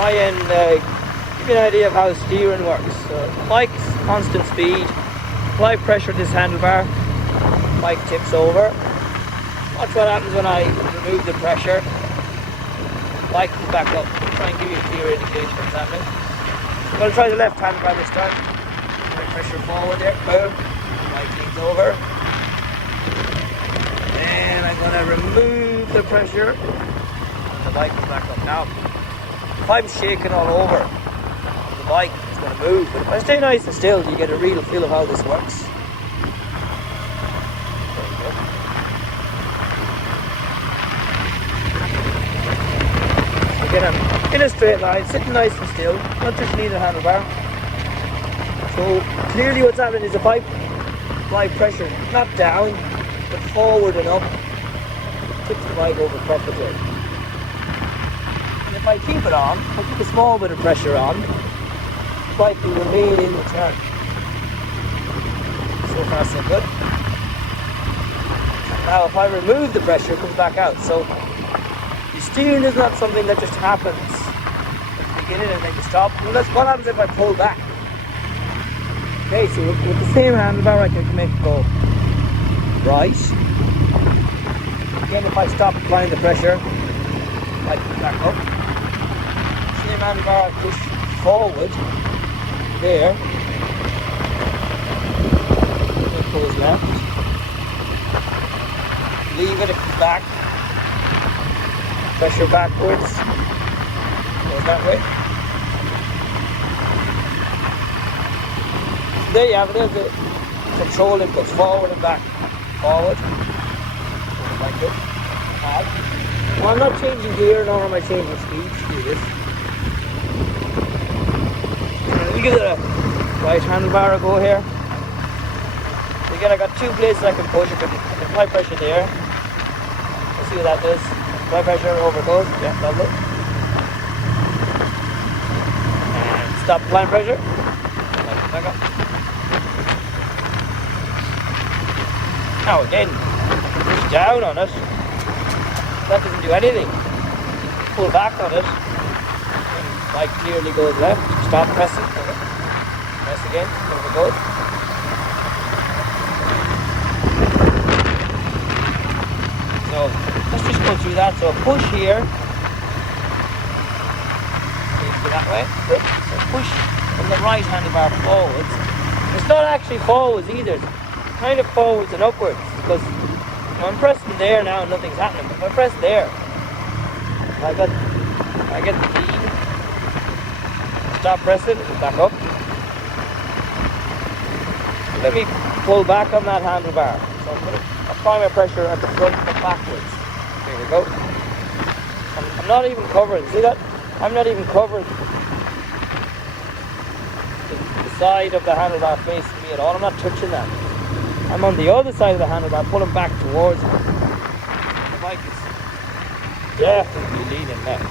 try and give you an idea of how steering works. So bike's constant speed, apply pressure to this handlebar, bike tips over. Watch what happens when I remove the pressure. Bike comes back up. I'll try and give you a clear indication of what's happening. I'm going to try the left handlebar this time. Apply pressure forward there, boom. Bike leans over. And I'm going to remove the pressure. And the bike comes back up. Now, if I'm shaking all over the bike, it's going to move. But if I stay nice and still, you get a real feel of how this works. There you go. So again, I'm in a straight line, sitting nice and still, not just needing a handlebar. So clearly what's happening is if I apply pressure, not down, but forward and up, tips the bike over perfectly. If I keep it on, I keep a small bit of pressure on, the bike will remain in the turn. So far so good. Now if I remove the pressure, it comes back out. So the steering is not something that just happens at the beginning and then you stop. Well, that's what happens if I pull back. Okay, so with the same handlebar I can make it go right. Again, if I stop applying the pressure, I can back up. Same handlebar, I push forward, there, it goes left, leave it, it comes back, pressure backwards, goes that way. So there you have it, there's the control inputs, forward and back, forward, like this, back. Well, I'm not changing gear, nor am I changing speed to do this. We give it a right handlebar a go here. So again, I got two places I can push. I can apply pressure there. Let's see what that does. Apply pressure, over goes. Yeah, lovely. And stop applying pressure. Back up. Now again, I can push down on it. That doesn't do anything. Pull back on it. Bike clearly goes left. Stop pressing. Press again. There we go. So let's just go through that. So push here. Go that way. So push from the right handlebar forwards. It's not actually forwards either. It's kind of forwards and upwards because I'm pressing there now and nothing's happening. But if I press there, I get the lead. Stop pressing, back up. Let me pull back on that handlebar. So I'm going to apply my pressure at the front and backwards. There we go. I'm not even covering, see that? I'm not even covering the side of the handlebar facing me at all. I'm not touching that. I'm on the other side of the handlebar, pulling back towards me. The bike is definitely leaning left.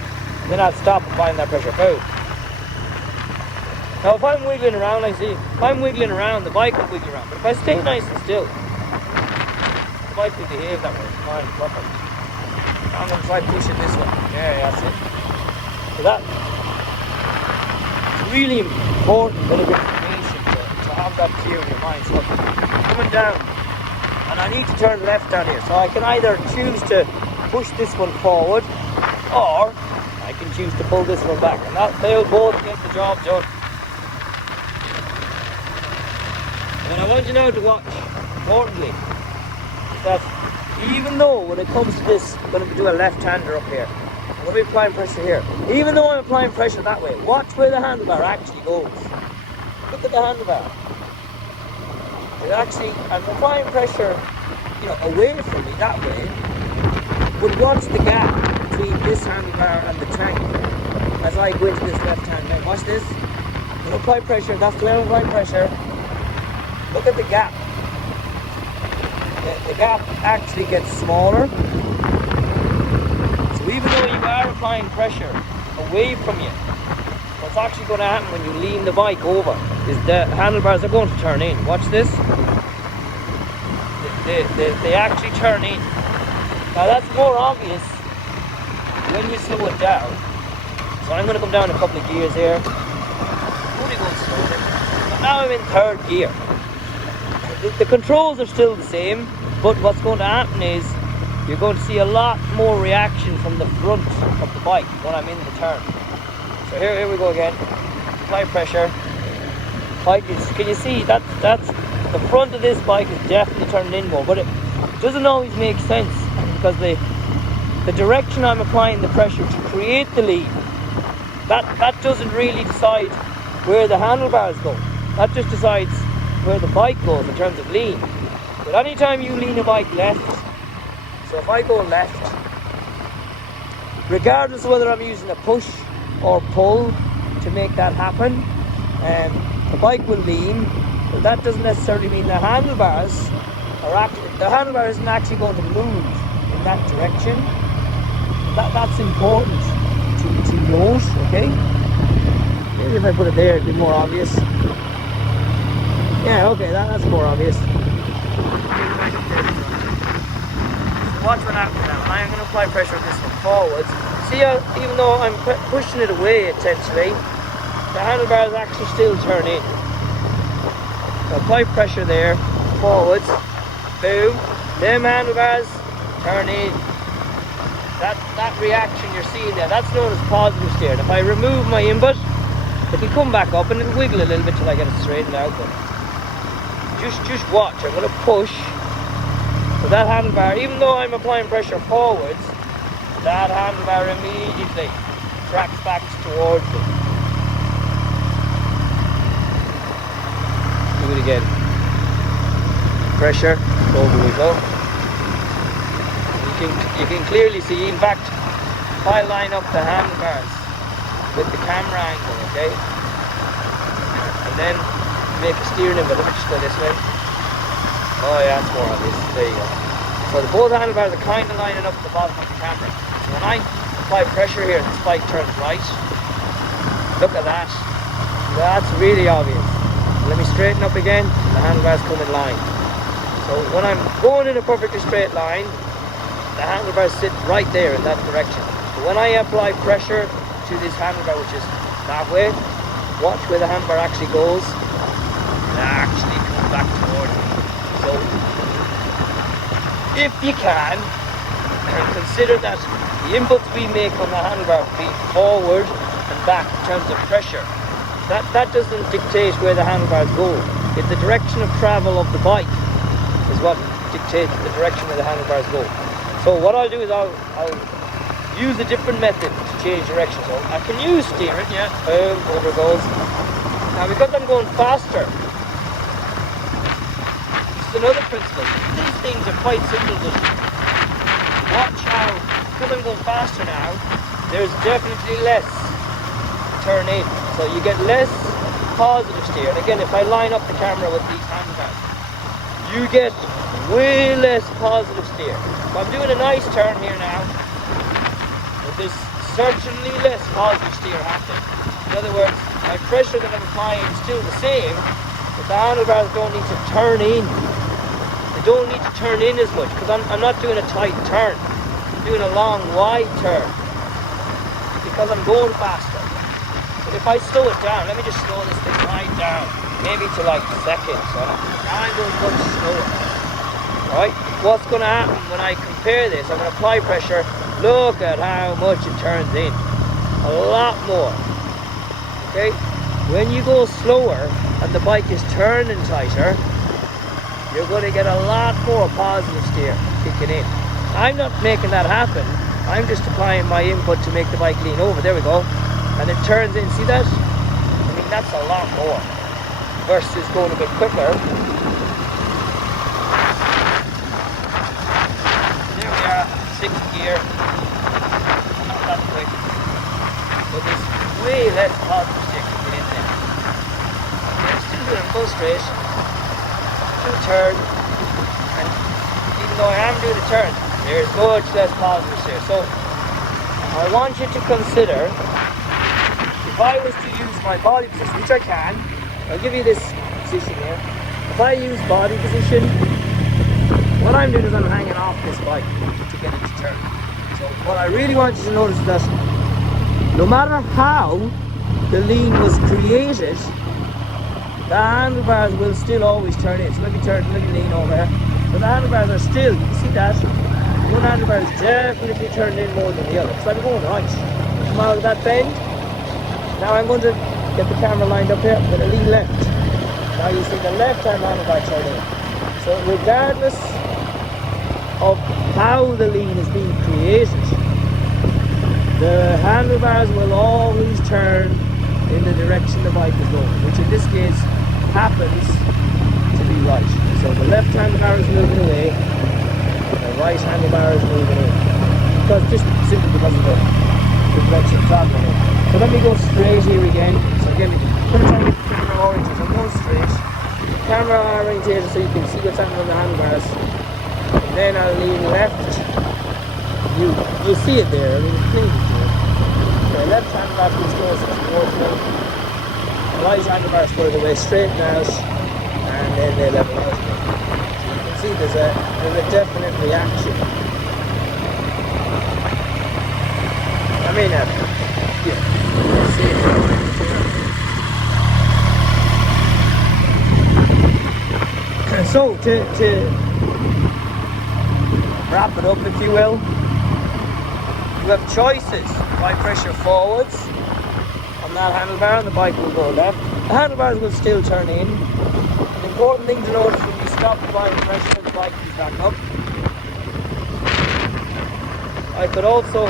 Then I'll stop applying that pressure. Boom. Now if I'm wiggling around, like see, if I'm wiggling around, the bike will wiggle around. But if I stay nice and still, the bike will behave that way. Fine, perfect. I'm going to try pushing this one. Yeah, that's it. So that's really important bit of information to have that clear in your mind. So coming down, and I need to turn left down here. So I can either choose to push this one forward, or I can choose to pull this one back. And they'll both get the job done. And I want you now to watch, importantly, that even though when it comes to this, I'm going to do a left-hander up here. I'm going to be applying pressure here. Even though I'm applying pressure that way, watch where the handlebar actually goes. Look at the handlebar. It actually, I'm applying pressure, away from me that way. But watch the gap between this handlebar and the tank as I go into this left-hand lane. Watch this. I'm going to apply pressure. That's the way I'm applying pressure. Look at the gap. The gap actually gets smaller. So even though you are applying pressure away from you, what's actually going to happen when you lean the bike over is the handlebars are going to turn in. Watch this. They actually turn in. Now that's more obvious when you slow it down. So I'm going to come down a couple of gears here. Only going slowly. But now I'm in third gear. The controls are still the same, but what's going to happen is you're going to see a lot more reaction from the front of the bike when I'm in the turn. So here we go again. Apply pressure. Bike is, can you see that's the front of this bike is definitely turned in more, but it doesn't always make sense because the direction I'm applying the pressure to create the lean, that doesn't really decide where the handlebars go. That just decides where the bike goes in terms of lean. But anytime you lean a bike left, so if I go left, regardless of whether I'm using a push or pull to make that happen, the bike will lean, but that doesn't necessarily mean the handlebars isn't actually going to move in that direction. That's important to note, okay? Maybe if I put it there, it'd be more obvious. Yeah, okay, that's more obvious. So watch what happens now. I'm going to apply pressure on this one forwards. See how, even though I'm pushing it away essentially, the handlebars actually still turn in. So apply pressure there, forwards, boom, them handlebars turn in. That reaction you're seeing there, that's known as positive steer. And if I remove my input, it'll come back up and it'll wiggle a little bit till I get it straightened out. But just watch, I'm going to push. So that handlebar, even though I'm applying pressure forwards, that handlebar immediately tracks back towards me. Do it again. Pressure, over we go. You can clearly see, in fact, if I line up the handlebars with the camera angle, okay, and then make a steering input. Let me just go this way. Oh yeah, it's more obvious. There you go. So the both handlebars are kind of lining up at the bottom of the camera. So when I apply pressure here, the spike turns right. Look at that. That's really obvious. Let me straighten up again. The handlebars come in line. So when I'm going in a perfectly straight line, the handlebars sit right there in that direction. But when I apply pressure to this handlebar, which is that way, watch where the handlebar actually goes. It actually comes back towards me. So if you can, consider that the inputs we make on the handlebar be forward and back in terms of pressure. That doesn't dictate where the handlebars go. It's the direction of travel of the bike is what dictates the direction where the handlebars go. So what I'll do is I'll use a different method to change direction. So I can use steering, yeah, boom, over it goes. Now because I'm going faster, it's another principle. These things are quite simple, but watch how, because I'm going faster now, there's definitely less turn in. So you get less positive steer. And again, if I line up the camera with these handlebars, you get way less positive steer. So I'm doing a nice turn here now, but there's certainly less positive steer happening. In other words, my pressure that I'm applying is still the same, but the handlebars don't need to turn in. They don't need to turn in as much, because I'm not doing a tight turn. I'm doing a long, wide turn, because I'm going faster. But if I slow it down, let me just slow this thing right down, maybe to like seconds. So now I'm going much slower. Right? What's going to happen when I compare this? I'm going to apply pressure. Look at how much it turns in. A lot more. Okay? When you go slower and the bike is turning tighter, you're going to get a lot more positive steer kicking in. I'm not making that happen. I'm just applying my input to make the bike lean over. There we go. And it turns in. See that? I mean, that's a lot more versus going a bit quicker. There we are, 6th gear. Not that quick. But there's way less positive steer kicking in there. Okay, I'm still doing full straight. Turn, and even though I am doing a turn, there's much less positive steer. So I want you to consider, if I was to use my body position, which I can, I'll give you this position here. If I use body position, what I'm doing is I'm hanging off this bike to get it to turn. So what I really want you to notice is that no matter how the lean was created, the handlebars will still always turn in. So let me lean over here. So the handlebars are still, you see that? One handlebar is definitely turned in more than the other. So I'm going right. Come out of that bend. Now I'm going to get the camera lined up here. I'm going to lean left. Now you see the left hand handlebar turn in. So regardless of how the lean is being created, the handlebars will always turn in the direction the bike is going, which in this case happens to be right. So the left handlebar is moving away, the right handlebar is moving in. Simply because of the direction of travel. So let me go straight here again. So again, I'm going to try and get the camera oriented. I'm going straight. Camera oriented so you can see what's happening on the handlebars. And then I'll lean left. You'll see it there. I mean, it's clean. The left handlebar is closer towards me. The right handlebar is further away, straighten out, and then they level out again. So you can see there's a definite reaction. I mean, here. Let's see it. So to wrap it up, if you will, you have choices. If I pressure forwards on that handlebar and the bike will go left, the handlebars will still turn in. The important thing to note is when you stop applying pressure, the bike comes back up. I could also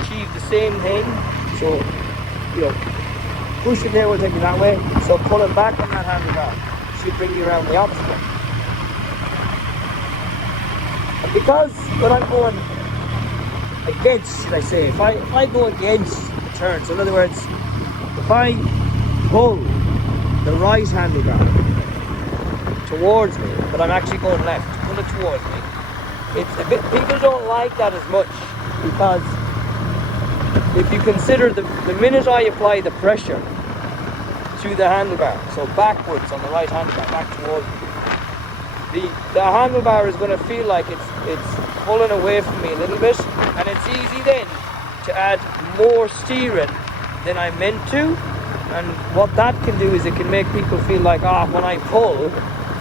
achieve the same thing. So, pushing there will take me that way. So pulling back on that handlebar should bring you around the opposite way. And because when I'm going against, should I say, if I go against the turn, so in other words, if I pull the right handlebar towards me, but I'm actually going left, pull it towards me, it's a bit, people don't like that as much, because if you consider the minute I apply the pressure to the handlebar, so backwards on the right handlebar, back towards me, the handlebar is going to feel like it's pulling away from me a little bit, and it's easy then to add more steering than I meant to. And what that can do is it can make people feel like, when I pull,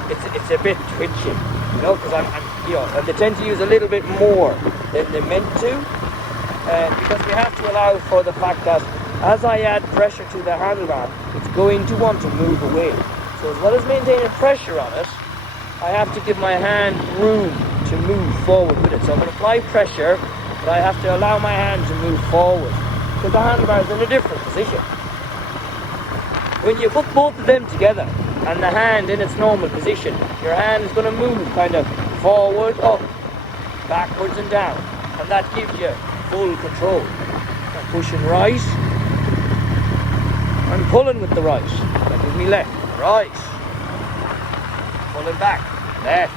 it's a bit twitchy, because and they tend to use a little bit more than they meant to, because we have to allow for the fact that as I add pressure to the handlebar, it's going to want to move away. So as well as maintaining pressure on it, I have to give my hand room to move forward with it. So I'm going to apply pressure, but I have to allow my hand to move forward, because the handlebar is in a different position. When you put both of them together and the hand in its normal position, your hand is going to move kind of forward, up, backwards and down, and that gives you full control. I'm pushing right, I'm pulling with the right, that gives me left, right, pulling back, left.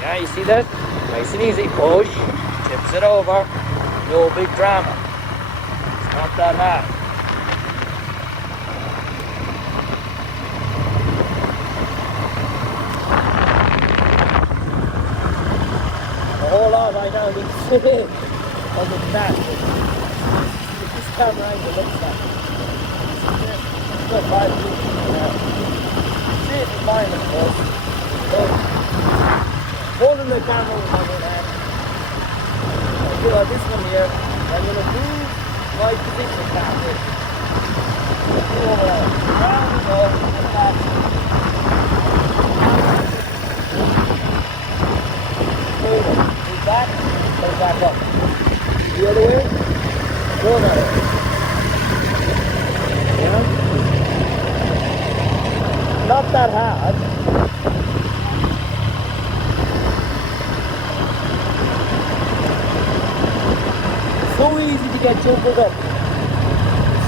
Yeah, you see that? Nice and easy, push, tips it over, no big drama. It's not that hard. A whole lot I know need to say other than that. This camera angle looks like it's got 5 feet see it in mine, of course. So, holding the camera with my good hand, I'll do this one here. I'm going to move my position back here. Go over there. Round and go, and back. Move back, put it back up. The other way, go that way. Yeah? Not that hard. So easy to get jumbled up.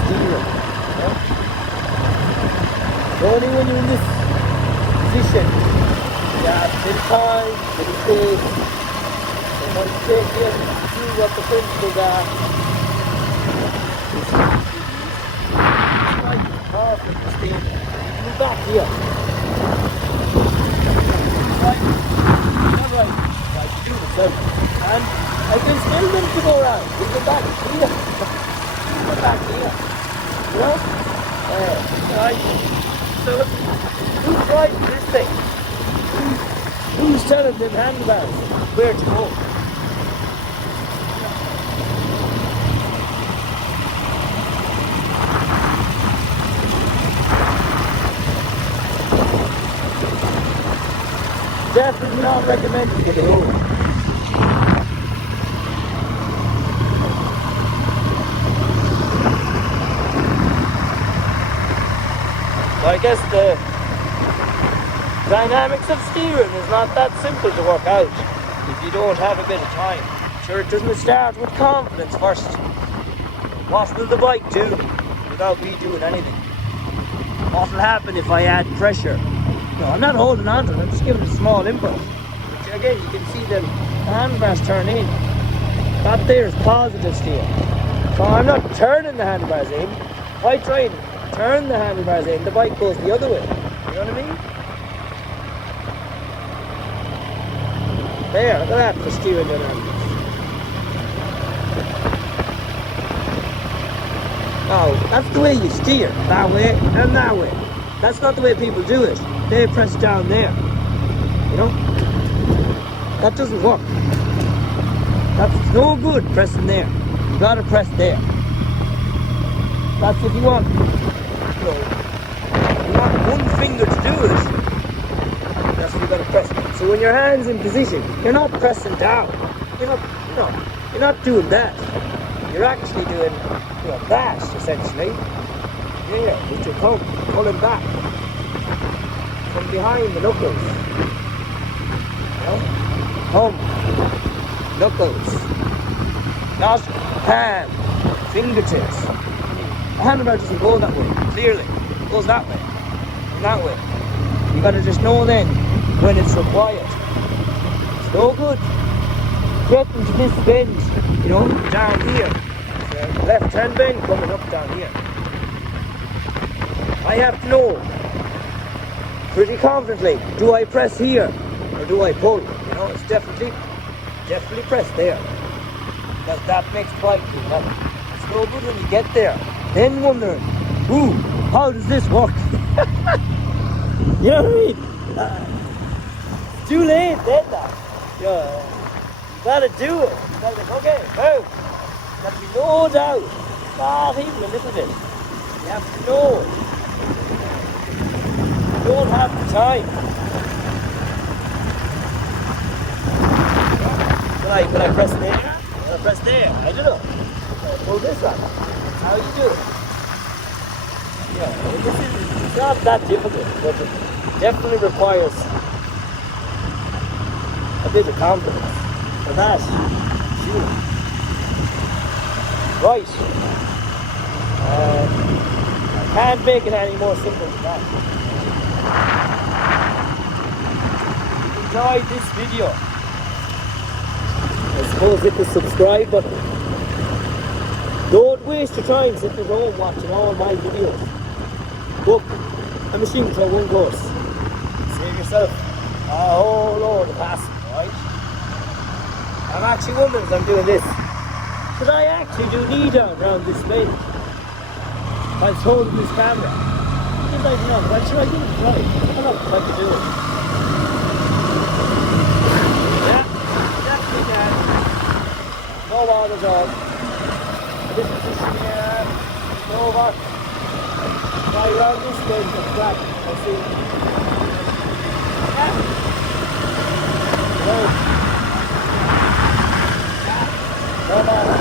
Steering. Yeah? Only when you're in this position, you have little time, little space. And once you take in, see what the principles are. Right, perfect steer. Move back here. Right, right. Right, do the same. And I can still them to go around. We go back here. just telling them handlebars where to go. Definitely not recommended for the road. So I guess the dynamics of steering is not that simple to work out if you don't have a bit of time. Sure, it doesn't start with confidence first. What will the bike do without me doing anything? What will happen if I add pressure? No, I'm not holding on to it, I'm just giving it a small impulse. But again, you can see the handlebars turn in. That there is positive steer. So I'm not turning the handlebars in. If I try and turn the handlebars in, the bike goes the other way. You know what I mean? There, look at that for steering dynamics. Now, that's the way you steer, that way and that way. That's not the way people do it. They press down there. You know? That doesn't work. That's no good pressing there. You gotta press there. That's if you want, you know, you want one finger to do it. That's what you gotta press. So when your hand's in position, you're not pressing down. You're not doing that. You're actually doing, that essentially. Yeah, with your thumb pulling back from behind the knuckles. Thumb, knuckles, not hand, fingertips. The handlebar doesn't go that way, clearly. It goes that way, and that way. You gotta just know then when it's required. It's no good getting to this bend, down here. Left hand bend coming up down here. I have to know pretty confidently, do I press here or do I pull? It's definitely press there. Because that makes the bike feel better. It's no good when you get there, then wondering, how does this work? You know what I mean? Too late then that. You gotta do it. You gotta think, okay, boom. There'll be no doubt, not even a little bit. You have to know. You don't have the time. Will I press there? Will I press there? I don't know. I'll pull this one. That's how you do it. It's not that difficult, but it definitely requires a bit of confidence. For that, sure. Right. I can't make it any more simple than that. If you enjoyed this video, I suppose hit the subscribe button. Don't waste your time sitting at home watching all my videos. Book a machine control one course. Save yourself a whole load of hassle, right? I'm actually wondering as I'm doing this, should I actually do knee down around this bend? I was holding this camera. Because I don't know, but should I do it right? I don't know if I could do it. Yeah, definitely can. No bother at all. This position here, over. Right around this bend, the flat, I see. Yeah. No bother.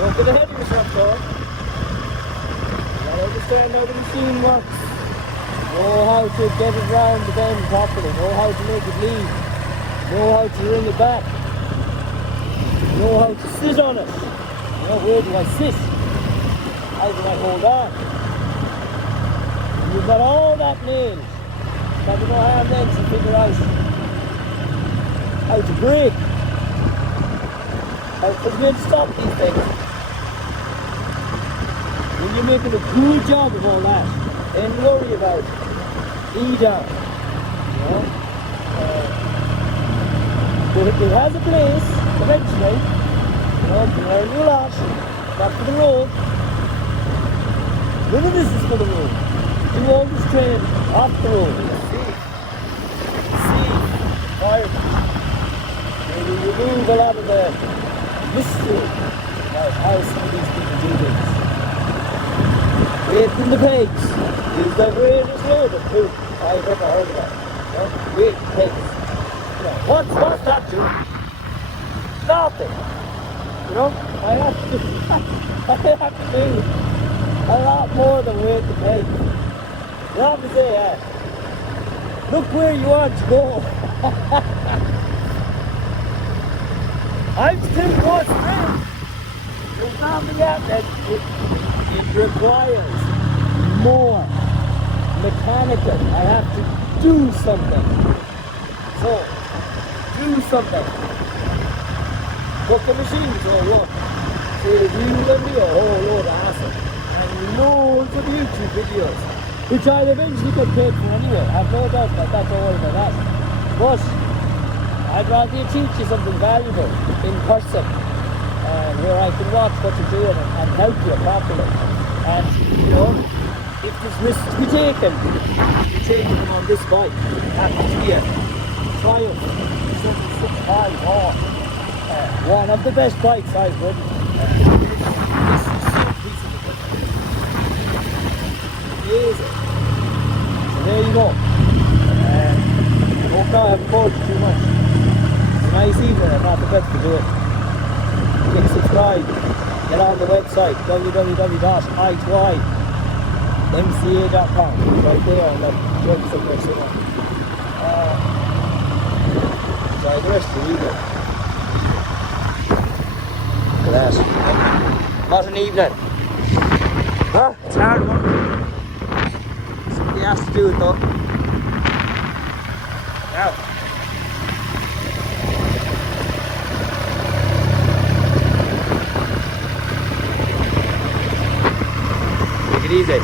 Don't get ahead of yourself though. You gotta understand how the machine works. Know how to get it round the bend properly. Know how to make it lead. Know how to bring it back. Know how to sit on it. Where do I sit? How do I hold on? And you've got all that nailed. But you know how then to figure out how to brake. Because we have to stop these things. When you're making a good job of all that, then worry about knee down. it has a place eventually. You know, you learn a lot. Not for the road. None of this is for the road. Do all this training off the road. See, environment. Maybe remove a lot of the mystery about how some of these people do things. Wait in the pigs is the greatest load of poop I've ever heard about. You know? Wait pigs. You know, what's that doing? Nothing. You know, I have to do a lot more than wait the pigs. You have to say, look where you want to go. I'm still going straight. There's nothing happening. It requires more mechanical. I have to do something. So, do something. But the machines all run. So you will be a whole load of hassle. And loads of YouTube videos, which I'll eventually get paid for anyway. I have no doubt about that, don't worry about that. But I'd rather teach you something valuable in person, where I can watch what you're doing and help you properly. And, you know, if there's risks to be taken, you're taking them on this bike. Happens here. Triumph 765 or one of the best bikes I've ridden. Amazing. So there you go. I hope not have bored you too much. It's a nice evening, I'm not the best to do it. Click subscribe, get on the website www.I2i.mca.com. Right there on the website there somewhere. Enjoy the rest of the evening. Look at that. What an evening. Huh? It's hard work. Somebody has to do it though. Now. Take it easy.